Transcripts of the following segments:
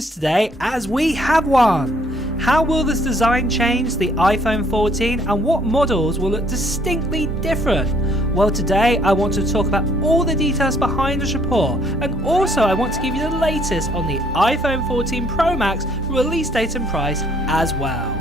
news today, as we have one. How will this design change the iPhone 14 and what models will look distinctly different? Well, today I want to talk about all the details behind this report, and also I want to give you the latest on the iPhone 14 Pro Max release date and price as well.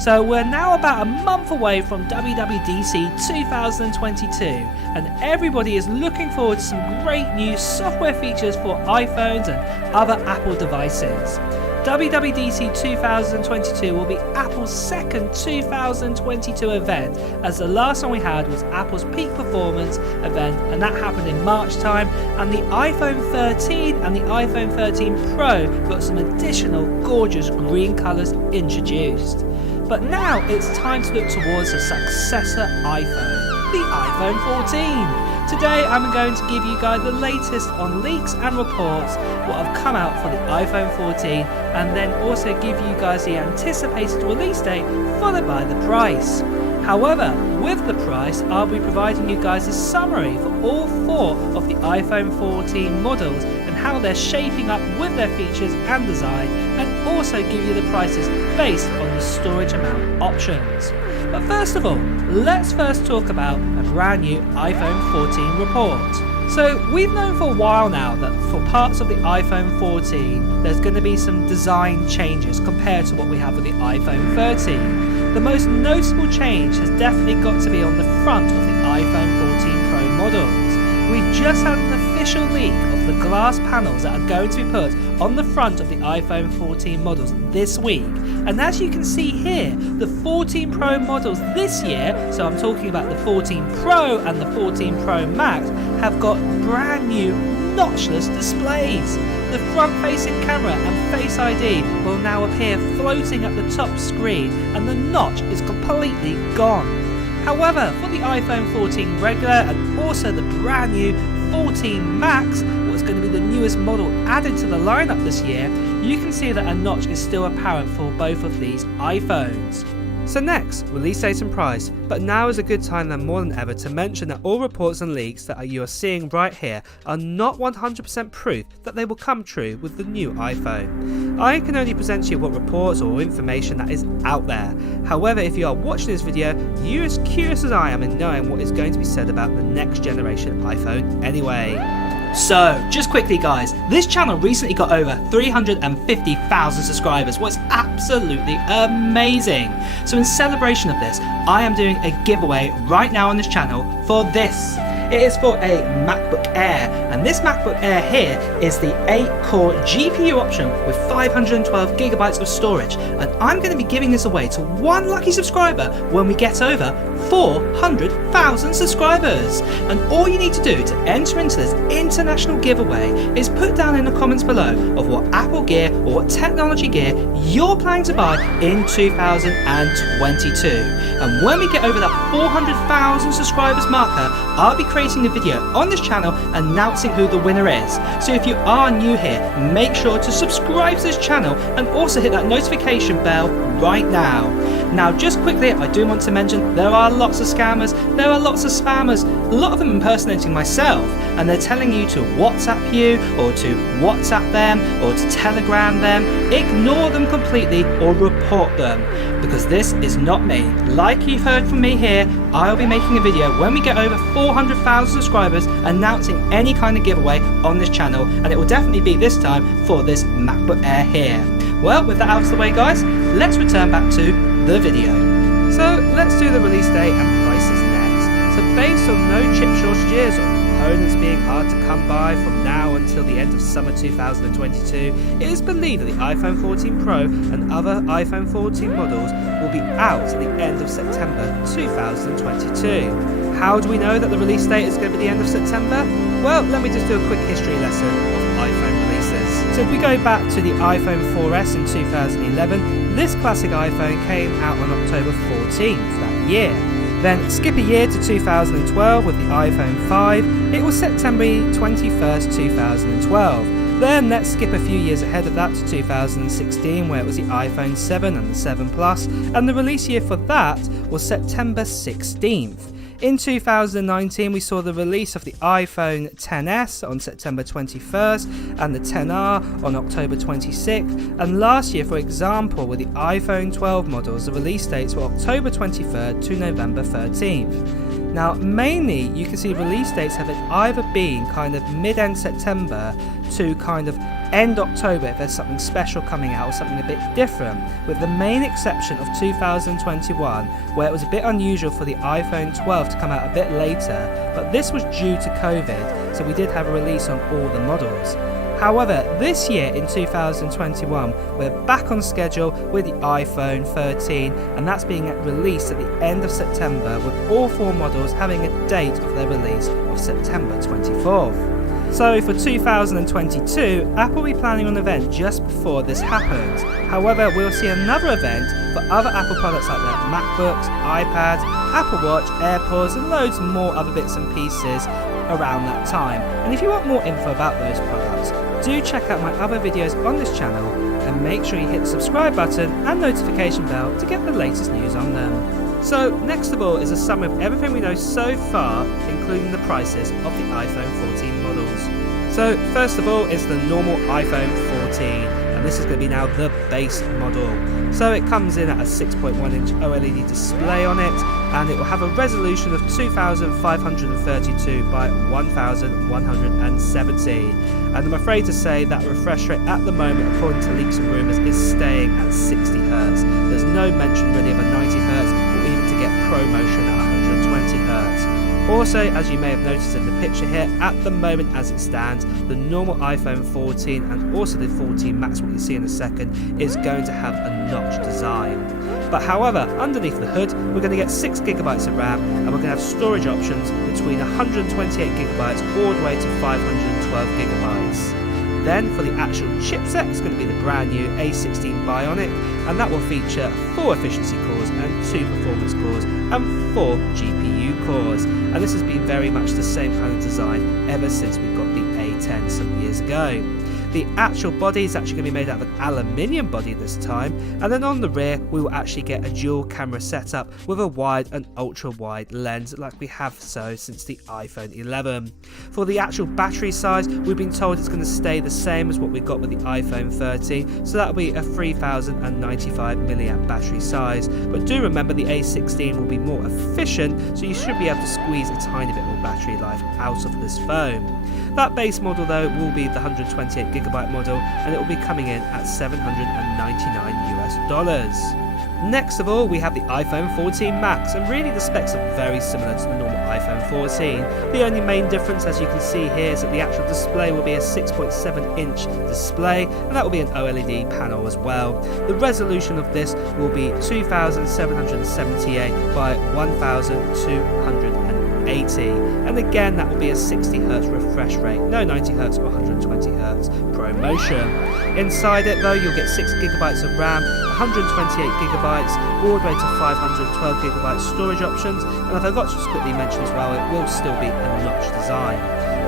So we're now about a month away from WWDC 2022, and everybody is looking forward to some great new software features for iPhones and other Apple devices. WWDC 2022 will be Apple's second 2022 event, as the last one we had was Apple's peak performance event, and that happened in March time, and the iPhone 13 and the iPhone 13 Pro got some additional gorgeous green colours introduced. But now it's time to look towards the successor iPhone, the iPhone 14. Today I'm going to give you guys the latest on leaks and reports, what have come out for the iPhone 14, and then also give you guys the anticipated release date followed by the price. However, with the price, I'll be providing you guys a summary for all four of the iPhone 14 models and how they're shaping up with their features and design, and also give you the prices based on the storage amount options. But first of all, let's first talk about a brand new iPhone 14 report. So we've known for a while now that for parts of the iPhone 14 there's going to be some design changes compared to what we have with the iPhone 13. The most noticeable change has definitely got to be on the front of the iPhone 14 Pro models. We've just had an official leak of the glass panels that are going to be put on the front of the iPhone 14 models this week. And as you can see here, the 14 Pro models this year, so I'm talking about the 14 Pro and the 14 Pro Max, have got brand new notchless displays. The front-facing camera and Face ID will now appear floating at the top screen, and the notch is completely gone. However, for the iPhone 14 regular and also the brand new 14 Max, what's going to be the newest model added to the lineup this year, you can see that a notch is still apparent for both of these iPhones. So next, release date and price, but now is a good time than more than ever to mention that all reports and leaks that you are seeing right here are not 100% proof that they will come true with the new iPhone. I can only present to you what reports or information that is out there. However, if you are watching this video, you're as curious as I am in knowing what is going to be said about the next generation iPhone anyway. So, just quickly guys, this channel recently got over 350,000 subscribers, what's absolutely amazing. So in celebration of this, I am doing a giveaway right now on this channel for this. It is for a MacBook Air, and this MacBook Air here is the 8-core GPU option with 512GB of storage, and I'm going to be giving this away to one lucky subscriber when we get over 400,000 subscribers. And all you need to do to enter into this international giveaway is put down in the comments below of what Apple gear or what technology gear you're planning to buy in 2022. And when we get over that 400,000 subscribers marker, I'll be creating a video on this channel announcing who the winner is. So if you are new here, make sure to subscribe to this channel and also hit that notification bell right now. Now just quickly, I do want to mention there are lots of scammers, there are lots of spammers, a lot of them impersonating myself, and they're telling you to WhatsApp you or to WhatsApp them or to Telegram them. Ignore them completely or report them, because this is not me. Like you've heard from me here, I'll be making a video when we get over 400,000 subscribers announcing any kind of giveaway on this channel, and it will definitely be this time for this MacBook Air here. Well, with that out of the way guys, let's return back to the video. So let's do the release date and prices next. So based on no chip shortages or components being hard to come by from now until the end of summer 2022, it is believed that the iPhone 14 Pro and other iPhone 14 models will be out at the end of September 2022. How do we know that the release date is going to be the end of September? Well, let me just do a quick history lesson of iPhone releases. So if we go back to the iPhone 4S in 2011, this classic iPhone came out on October 14th that year. Then skip a year to 2012 with the iPhone 5, it was September 21st, 2012. Then let's skip a few years ahead of that to 2016, where it was the iPhone 7 and the 7 Plus, and the release year for that was September 16th. In 2019, we saw the release of the iPhone XS on September 21st and the XR on October 26th. And last year, for example, with the iPhone 12 models, the release dates were October 23rd to November 13th. Now, mainly, you can see release dates have either been kind of mid-end September to kind of end October if there's something special coming out or something a bit different, with the main exception of 2021, where it was a bit unusual for the iPhone 12 to come out a bit later, but this was due to COVID, so we did have a release on all the models. However, this year in 2021, we're back on schedule with the iPhone 13, and that's being released at the end of September, with all 4 models having a date of their release of September 24th. So for 2022, Apple will be planning an event just before this happens. However, we'll see another event for other Apple products like the MacBooks, iPads, Apple Watch, AirPods, and loads more other bits and pieces around that time. And if you want more info about those products, do check out my other videos on this channel and make sure you hit the subscribe button and notification bell to get the latest news on them. So next of all is a summary of everything we know so far, including the prices of the iPhone 14 models. So first of all is the normal iPhone 14, and this is going to be now the base model. So it comes in at a 6.1 inch OLED display on it, and it will have a resolution of 2532 by 1170. And I'm afraid to say that refresh rate at the moment, according to leaks and rumours, is staying at 60Hz. There's no mention really of a 90Hz or even to get ProMotion at 120Hz. Also, as you may have noticed in the picture here, at the moment as it stands, the normal iPhone 14 and also the 14 Max, what you see in a second, is going to have a notch design. But however, underneath the hood, we're going to get 6GB of RAM, and we're going to have storage options between 128GB all the way to 512GB. Then for the actual chipset, it's going to be the brand new A16 Bionic, and that will feature 4 efficiency cores and 2 performance cores and 4 GPU cores. And this has been very much the same kind of design ever since we got the A10 some years ago. The actual body is actually going to be made out of an aluminium body this time, and then on the rear we will actually get a dual camera setup with a wide and ultra wide lens like we have so since the iPhone 11. For the actual battery size, we've been told it's going to stay the same as what we got with the iPhone 13, so that will be a 3095 mAh battery size. But do remember the A16 will be more efficient, so you should be able to squeeze a tiny bit more battery life out of this phone. That base model though will be the 128GB model, and it will be coming in at $799 US. Next of all, we have the iPhone 14 Max, and really the specs are very similar to the normal iPhone 14. The only main difference, as you can see here, is that the actual display will be a 6.7 inch display, and that will be an OLED panel as well. The resolution of this will be 2778 by 1280, and again that will be a 60Hz refresh rate, no 90Hz or 120Hz ProMotion. Inside it though, you'll get 6GB of RAM, 128GB all the way to 512GB storage options, and I forgot to just quickly mention as well, it will still be a notch design.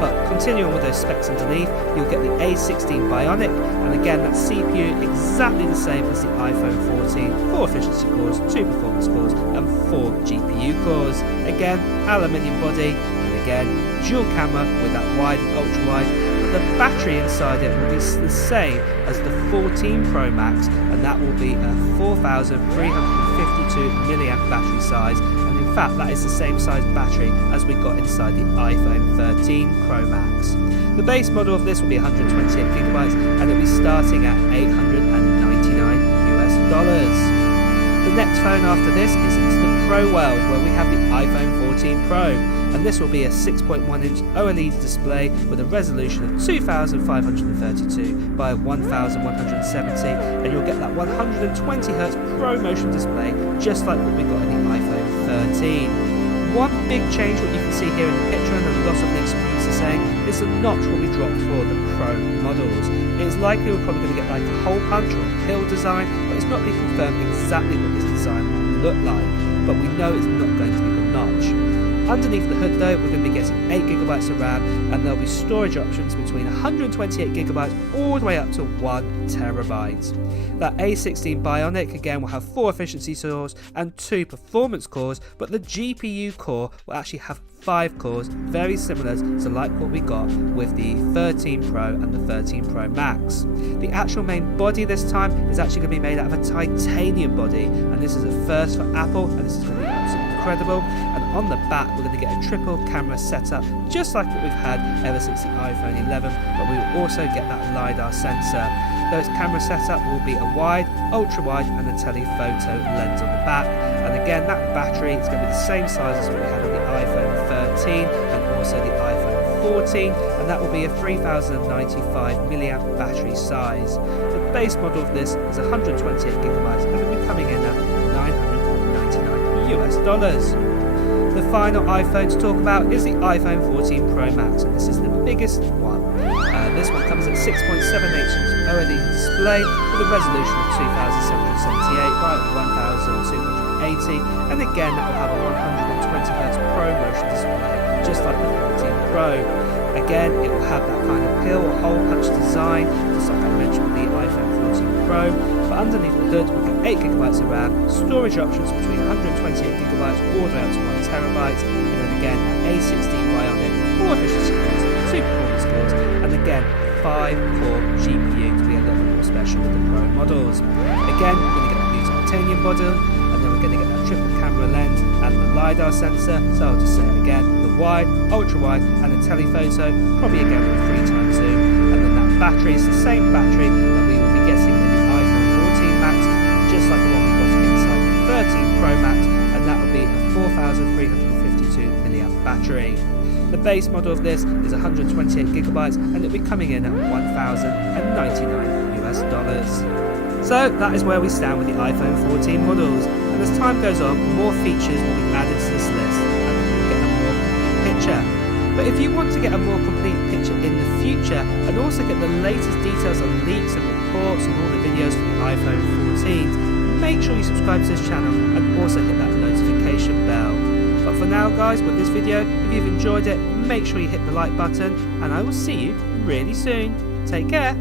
But continuing with those specs underneath, you'll get the A16 Bionic, and again that CPU exactly the same as the iPhone 14, 4 efficiency cores, 2 performance cores and 4 GPU cores. Again, aluminium body, and again dual camera with that wide and ultra wide, but the battery inside it will be the same as the 14 Pro Max, and that will be a 4352 mAh battery size. In fact, that is the same size battery as we got inside the iPhone 13 Pro Max. The base model of this will be 128GB, and it will be starting at $899 US. The next phone after this is into the Pro world, where we have the iPhone 14 Pro, and this will be a 6.1 inch OLED display with a resolution of 2532 by 1170, and you'll get that 120Hz ProMotion display just like what we got in the iPhone 13. One big change, what you can see here in the picture, and a lot of the experts are saying, is the notch will be dropped for the Pro models. It is likely we're probably going to get like a hole punch or a pill design, but it's not been confirmed exactly what this design will look like, but we know it's not going to be the notch. Underneath the hood though, we're going to be getting 8GB of RAM, and there'll be storage options between 128GB all the way up to 1TB. That A16 Bionic again will have 4 efficiency cores and 2 performance cores, but the GPU core will actually have 5 cores, very similar to like what we got with the 13 Pro and the 13 Pro Max. The actual main body this time is actually going to be made out of a titanium body, and this is a first for Apple, and this is going to be absolutely incredible. And on the back we're going to get a triple camera setup, just like what we've had ever since the iPhone 11, but we will also get that LiDAR sensor. Those camera setup will be a wide, ultra wide and a telephoto lens on the back, and again that battery is going to be the same size as what we had on the iPhone 13 and also the iPhone 14, and that will be a 3095 milliamp battery size. The base model of this is 128GB and it will be coming in at $999. The final iPhone to talk about is the iPhone 14 Pro Max, and this is the biggest one. This one comes at 6.7 inches OLED display with a resolution of 2778 by 1280, and again that will have a 120Hz Pro Motion display, just like the 14 Pro. Again, it will have that kind of pill or hole punch design, just like I mentioned with the iPhone 14 Pro. But underneath the hood, we'll get 8GB of RAM, storage options between 128GB all the way up to 1TB, and then again an A16 Bionic, 4 efficiency cores, 2 performance cores, and again 5-core GPU to be a little bit more special with the Pro models. Again, we're going to get a new titanium body, and then we're going to get that triple camera lens and the LiDAR sensor. So I'll just say it again, the wide, ultra wide and the telephoto, probably again with a 3x zoom, and then that battery is the same battery that we will be getting in the iPhone 14 Max, just like the one we got inside the 13 Pro Max, and that will be a 4352 milliamp battery. The base model of this is 128GB and it'll be coming in at $1,099. So that is where we stand with the iPhone 14 models, and as time goes on, more features will be added to this list and we'll get a more complete picture. But if you want to get a more complete picture in the future and also get the latest details on leaks and reports and all the videos from the iPhone 14, make sure you subscribe to this channel and also hit that notification bell. But for now guys, with this video, if you've enjoyed it, make sure you hit the like button, and I will see you really soon. Take care.